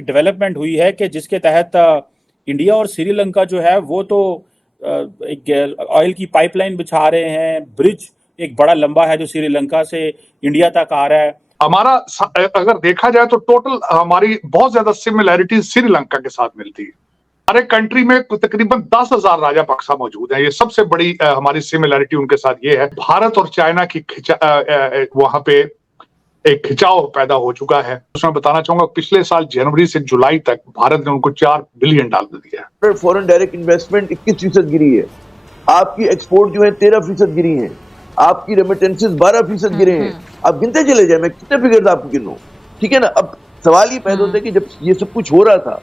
Development हुई है कि जिसके तहत इंडिया और श्रीलंका जो है वो तो एक ऑयल की पाइपलाइन बिछा रहे हैं, ब्रिज एक बड़ा लंबा है जो श्रीलंका से इंडिया तक आ रहा है। हमारा अगर देखा जाए तो टोटल हमारी बहुत ज्यादा सिमिलैरिटी श्रीलंका के साथ मिलती है। हमारे कंट्री में तकरीबन 10,000 राजा पक्सा मौजूद हैं। ये सबसे बड़ी हमारी सिमिलैरिटी उनके साथ ये है। भारत और चाइना की वहां पे एक खिंचाव पैदा हो चुका है। उसमें बताना चाहूंगा पिछले साल जनवरी से जुलाई तक भारत ने उनको $4 बिलियन दिया है। फॉरेन डायरेक्ट इन्वेस्टमेंट 21% गिरी है, आपकी एक्सपोर्ट जो है 13% गिरी है, आपकी रेमिटेंसेस 12% गिरे हैं। आप गिनते चले जाए, मैं कितने फिगर्स आपको गिनूं, ठीक है ना। अब सवाल ये पैदा होता है कि जब ये सब कुछ हो रहा था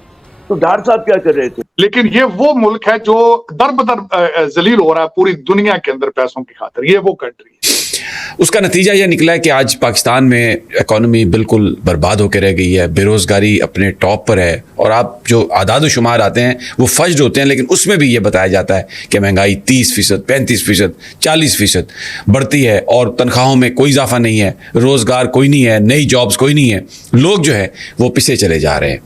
तो डार साहब क्या कर रहे थे। लेकिन ये वो मुल्क है जो दर बदर जलील हो रहा है पूरी दुनिया के अंदर पैसों की खातिर। ये वो कंट्री है। उसका नतीजा यह निकला है कि आज पाकिस्तान में इकोनॉमी बिल्कुल बर्बाद होकर रह गई है, बेरोजगारी अपने टॉप पर है, और आप जो आदाद शुमार आते हैं वो फज्ड होते हैं, लेकिन उसमें भी ये बताया जाता है कि महंगाई 30%, 35%, 40% बढ़ती है और तनख्वाहों में कोई इजाफा नहीं है, रोजगार कोई नहीं है, नई जॉब्स कोई नहीं है, लोग जो है वो पीछे चले जा रहे हैं।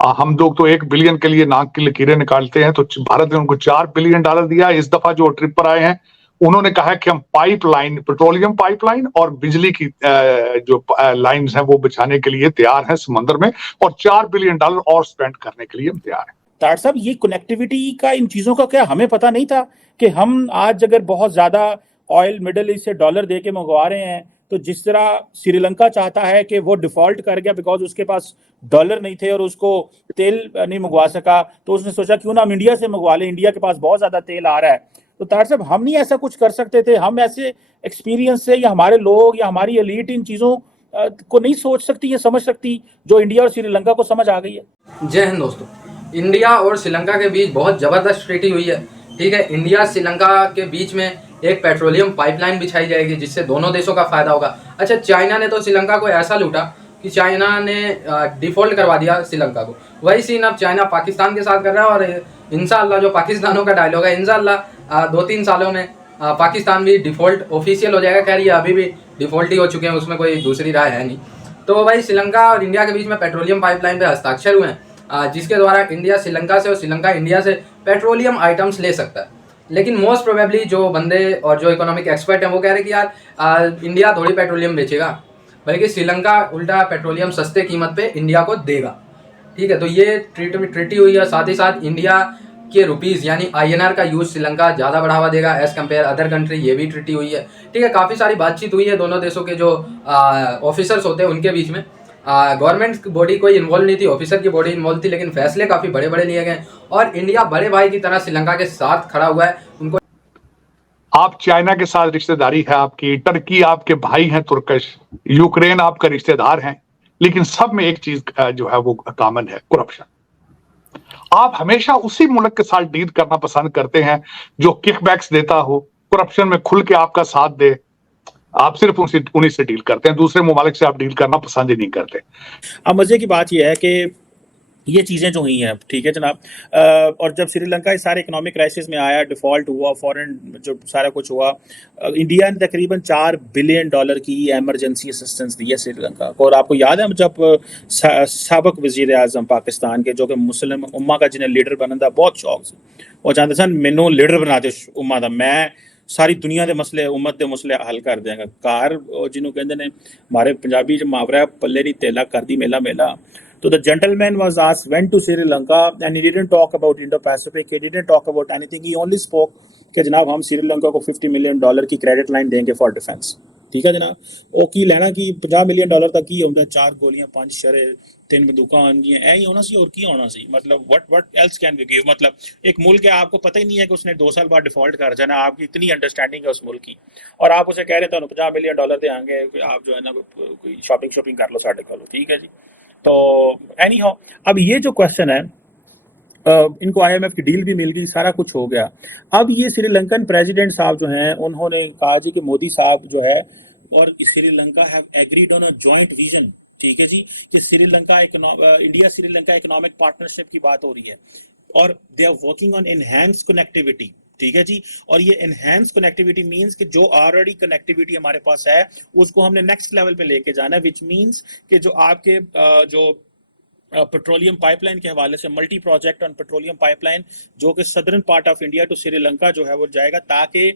हम लोग तो $1 बिलियन के लिए नाक की लकीरें निकालते हैं, तो भारत ने उनको $4 बिलियन दिया। इस दफा जो ट्रिप पर आए हैं उन्होंने कहा कि हम पाइपलाइन, पेट्रोलियम पाइपलाइन और बिजली की जो लाइंस हैं वो बिछाने के लिए तैयार हैं समंदर में, और $4 बिलियन और स्पेंड करने के लिए हम तैयार हैं। तार साहब, ये कनेक्टिविटी का इन चीजों का क्या हमें पता नहीं था कि हम आज अगर बहुत ज्यादा ऑयल मिडल ईस्ट से डॉलर दे के मंगवा रहे हैं, तो जिस तरह श्रीलंका चाहता है कि वो डिफॉल्ट कर गया बिकॉज उसके पास डॉलर नहीं थे और उसको तेल नहीं मंगवा सका, तो उसने सोचा क्यों ना हम इंडिया से मंगवा लें, इंडिया के पास बहुत ज्यादा तेल आ रहा है। तो तार साहब, हम नहीं ऐसा कुछ कर सकते थे? हम ऐसे एक्सपीरियंस से, या हमारे लोग या हमारी एलीट इन चीजों को नहीं सोच सकती या समझ सकती जो इंडिया और श्रीलंका को समझ आ गई है? जय हिंद दोस्तों। इंडिया और श्रीलंका के बीच बहुत ज़बरदस्त ट्रीटी हुई है, ठीक है। इंडिया श्रीलंका के बीच में एक पेट्रोलियम पाइपलाइन बिछाई जाएगी जिससे दोनों देशों का फायदा होगा। अच्छा, चाइना ने तो श्रीलंका को ऐसा लूटा कि चाइना ने डिफॉल्ट करवा दिया श्रीलंका को। वही सीन अब चाइना पाकिस्तान के साथ कर रहा है, और इंशाअल्लाह जो पाकिस्तानों का डायलॉग है, इंशाअल्लाह 2-3 सालों में पाकिस्तान भी डिफॉल्ट ऑफिशियल हो जाएगा। कह रही है अभी भी डिफॉल्ट ही हो चुके हैं, उसमें कोई दूसरी राय है नहीं। तो भाई श्रीलंका और इंडिया के बीच में पेट्रोलियम पाइपलाइन पे हस्ताक्षर हुए हैं, जिसके द्वारा इंडिया श्रीलंका से और श्रीलंका इंडिया से पेट्रोलियम आइटम्स ले सकता है। लेकिन मोस्ट प्रोबेबली जो बंदे और जो इकोनॉमिक एक्सपर्ट हैं वो कह रहे हैं कि यार इंडिया थोड़ी पेट्रोलियम बेचेगा, बल्कि श्रीलंका उल्टा पेट्रोलियम सस्ते कीमत पे इंडिया को देगा, ठीक है। तो ये ट्रीटी हुई है। साथ ही साथ इंडिया के रुपीज़ यानी INR का यूज़ श्रीलंका ज़्यादा बढ़ावा देगा एज़ कम्पेयर अदर कंट्री, ये भी ट्रीटी हुई है, ठीक है। काफ़ी सारी बातचीत हुई है दोनों देशों के जो ऑफिसर्स होते हैं उनके बीच में। गवर्नमेंट बॉडी कोई इन्वॉल्व नहीं थी, ऑफिसर की बॉडी इन्वॉल्व थी, लेकिन फैसले काफ़ी बड़े बड़े लिए गए और इंडिया बड़े भाई की तरह श्रीलंका के साथ खड़ा हुआ है। उनको आप चाइना के साथ रिश्तेदारी है आपकी, टर्की आपके भाई हैं, तुर्कश, यूक्रेन आपका रिश्तेदार हैं, लेकिन सब में एक चीज जो है वो कॉमन है, करप्शन। आप हमेशा उसी मुल्क के साथ डील करना पसंद करते हैं जो किकबैक्स देता हो, करप्शन में खुल के आपका साथ दे। आप सिर्फ उन्हीं से डील करते हैं, दूसरे ममालिक से आप डील करना पसंद ही नहीं करते। अब मजे की बात यह है कि ये चीज़ें जो हुई हैं, ठीक है जनाब, और जब श्रीलंका इस सारे इकोनॉमिक क्राइसिस में आया, डिफ़ॉल्ट हुआ, फॉरेन जो सारा कुछ हुआ, इंडिया ने तकरीबन $4 बिलियन की एमरजेंसी असिस्टेंस दी है श्रीलंका को। और आपको याद है जब साबिक वज़ीर आज़म पाकिस्तान के, जो कि मुस्लिम उम्मा का जिन्हें लीडर बनने का बहुत शौक से, वो चाहते सन मैनू लीडर बना दे उम्मा का, मैं सारी दुनिया के मसले, उम्मत के मसले हल कर देंगे। कार जिन्हों कहते हैं हमारे पंजाबी च मुहावरा पल्ले नहीं तेला कर दी मेला मेला। So the gentleman was asked when to Sri Lanka and he didn't talk about Indo-Pacific, he didn't talk about anything, he only spoke कि जनाब हम श्रीलंका को $50 मिलियन की क्रेडिट लाइन देंगे फॉर डिफेंस, ठीक है जनाब। वो की लेना कि $50 मिलियन तक ही होता, 4 गोलियां 5 शरे 3 बंदूकां होंगी, ऐ ही होना सी और की होना सी। मतलब what else can we give. मतलब एक मुल्क है, आपको पता ही नहीं है कि उसने 2 साल बाद डिफॉल्ट कर जाना, आपकी इतनी अंडरस्टैंडिंग है उस मुल्क की, और आप उसे कह रहे हैं $50 मिलियन देंगे, आप जो है ना कोई शॉपिंग कर लो साढ़े को, ठीक है जी। तो एनी हाउ, अब ये जो क्वेश्चन है, इनको IMF की डील भी मिल गई, सारा कुछ हो गया। अब ये श्रीलंकन प्रेसिडेंट साहब जो हैं, उन्होंने कहा जी कि मोदी साहब जो है और Sri Lanka have agreed on a joint vision, ठीक है जी, कि Sri Lanka India Sri Lanka economic partnership की बात हो रही है, और they are working on enhance connectivity, ठीक है जी। और ये एनहांस कनेक्टिविटी मींस कि जो ऑलरेडी कनेक्टिविटी हमारे पास है उसको हमने नेक्स्ट लेवल पे लेके जाना है, विच मींस कि जो आपके जो पेट्रोलियम पाइपलाइन के हवाले से, multi project on petroleum pipeline, जो कि southern part of India to Sri Lanka जो है वो जाएगा, ताकि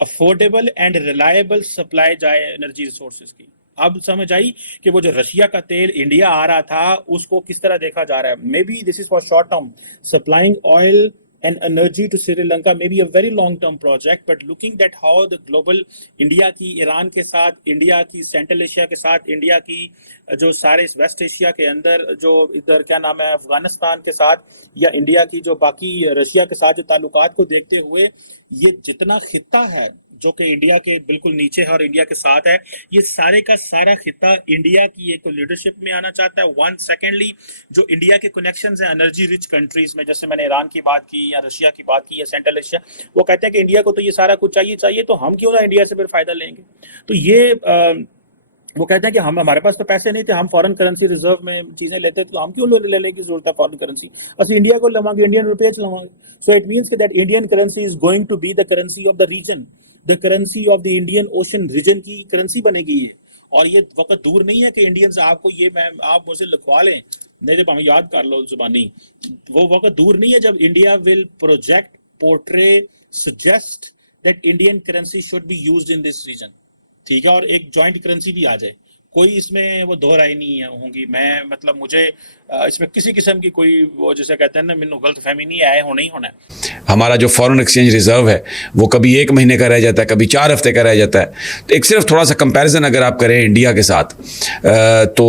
अफोर्डेबल एंड रिलायबल सप्लाई जाए एनर्जी रिसोर्सेज की। अब समझ आई कि वो जो रशिया का तेल इंडिया आ रहा था उसको किस तरह देखा जा रहा है। May be this is for short term, supplying oil and energy to Sri Lanka may be a very long term project, but looking at how the global India की ईरान के साथ, इंडिया की सेंट्रल एशिया के साथ, India की जो सारे इस वेस्ट एशिया के अंदर जो इधर क्या नाम है अफगानिस्तान के साथ, या इंडिया की जो बाकी रशिया के साथ जो ताल्लुकात को देखते हुए, ये जितना खित्ता है जो कि इंडिया के बिल्कुल नीचे है और इंडिया के साथ है, ये सारे का सारा खित्ता इंडिया की एक लीडरशिप में आना चाहता है। वन सेकेंडली, जो इंडिया के कनेक्शंस हैं एनर्जी रिच कंट्रीज में, जैसे मैंने ईरान की बात की या रशिया की बात की या सेंट्रल एशिया, वो कहते हैं कि इंडिया को तो ये सारा कुछ चाहिए, तो हम क्यों ना इंडिया से फिर फायदा लेंगे। तो ये वो कहते हैं कि हमारे पास तो पैसे नहीं थे, हम फॉरेन करेंसी रिजर्व में चीजें लेते थे, तो हम क्यों लेने की जरूरत है फॉरेन करेंसी, असं इंडिया को लवांगे, इंडियन रुपये लवांगे। So it means that Indian currency is going to be the currency of the region, the currency of the Indian Ocean region की करेंसी बनेगी ये। और ये वक्त दूर नहीं है कि इंडियंस आपको ये आप मुझे लिखवा लें, नहीं तो हमें याद कर लो जुबानी, वो वक्त दूर नहीं है जब India will project, portray, suggest that Indian currency should be used in this region, ठीक है, और एक जॉइंट करेंसी भी आ जाए। कोई इसमें वो दो राय नहीं है होंगी। मैं मतलब मुझे इसमें किसी किस्म की कोई वो जैसे कहते हैं ना, मैंने गलत फहमी नहीं आए होना ही होना है। हमारा जो फॉरेन एक्सचेंज रिजर्व है वो कभी 1 महीने का रह जाता है, कभी 4 हफ्ते का रह जाता है। तो एक सिर्फ थोड़ा सा कंपैरिजन अगर आप करें इंडिया के साथ, तो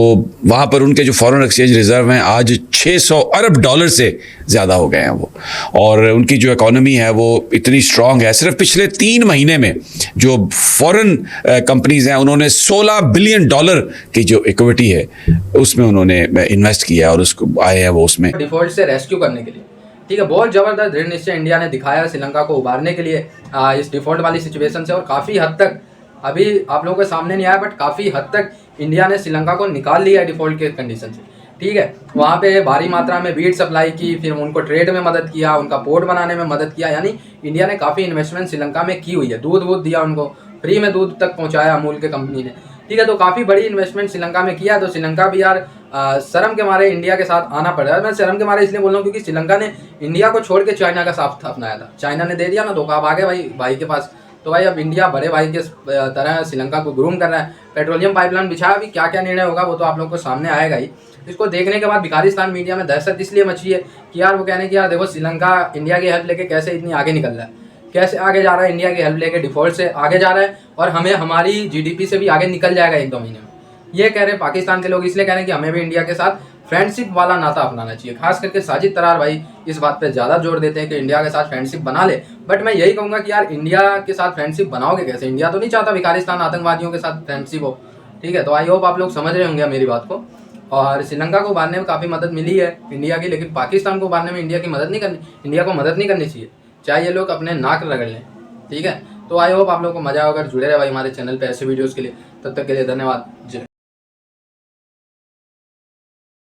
वहाँ पर उनके जो फॉरेन एक्सचेंज रिजर्व हैं आज $600 अरब से ज़्यादा हो गए हैं वो, और उनकी जो इकॉनमी है वो इतनी स्ट्रांग है। सिर्फ पिछले 3 महीने में जो फॉरेन कंपनीज हैं उन्होंने $16 बिलियन की जो इक्विटी है उसमें उन्होंने इन्वेस्ट किया और उसको आए हैं वो उसमें डिफॉल्ट से रेस्क्यू करने के लिए। ठीक है, बहुत ज़बरदस्त दृढ़ निश्चय इंडिया ने दिखाया श्रीलंका को उबारने के लिए इस डिफॉल्ट वाली सिचुएशन से, और काफ़ी हद तक अभी आप लोगों के सामने नहीं आया, बट काफ़ी हद तक इंडिया ने श्रीलंका को निकाल लिया है डिफॉल्ट के कंडीशन से। ठीक है, वहाँ पे भारी मात्रा में वीट सप्लाई की, फिर उनको ट्रेड में मदद किया, उनका पोर्ट बनाने में मदद किया, यानी इंडिया ने काफ़ी इन्वेस्टमेंट श्रीलंका में की हुई है। दूध दिया उनको, फ्री में दूध तक पहुँचाया अमूल के कंपनी ने। ठीक है, तो काफ़ी बड़ी इन्वेस्टमेंट श्रीलंका में किया। तो श्रीलंका भी यार शर्म के मारे इंडिया के साथ आना पड़ रहा है। मैं शर्म के मारे इसलिए बोल रहा हूँ क्योंकि श्रीलंका ने इंडिया को छोड़ के चाइना का साथ अपनाया था, चाइना ने दे दिया ना धोखा, अब आ गए भाई के पास। तो भाई अब इंडिया बड़े भाई के तरह श्रीलंका को ग्रूम कर रहा है। पेट्रोलियम पाइपलाइन बिछाया, अभी क्या क्या निर्णय होगा वो तो आप लोग को सामने आएगा ही। इसको देखने के बाद भिखारिस्तान मीडिया में दहशत इसलिए मची है कि यार वो कहने की यार देखो श्रीलंका इंडिया की हेल्प लेके कैसे इतनी आगे निकल रहा है, कैसे आगे जा रहा है, इंडिया की हेल्प लेके डिफॉल्ट से आगे जा रहा है, और हमें हमारी जीडीपी से भी आगे निकल जाएगा 1-2 महीने में। ये कह रहे हैं पाकिस्तान के लोग, इसलिए कह रहे हैं कि हमें भी इंडिया के साथ फ्रेंडशिप वाला नाता अपनाना चाहिए। खास करके साजिद तरार भाई इस बात पे ज़्यादा जोर देते हैं कि इंडिया के साथ फ्रेंडशिप बना ले, बट मैं यही कहूँगा कि यार इंडिया के साथ फ्रेंडशिप बनाओगे कैसे? इंडिया तो नहीं चाहता भिखारिस्तान आतंकवादियों के साथ फ्रेंडशिप हो। ठीक है, तो आई होप आप लोग समझ रहे होंगे मेरी बात को। और श्रीलंका को उबारने में काफ़ी मदद मिली है इंडिया की, लेकिन पाकिस्तान को उबारने में इंडिया को मदद नहीं करनी चाहिए, चाहे ये लोग अपने नाक रगड़ लें। ठीक है, तो आई होप आप लोगों को मजा होगा। जुड़े रहे भाई हमारे चैनल पे ऐसे वीडियोस के लिए। तब तक के लिए धन्यवाद। जय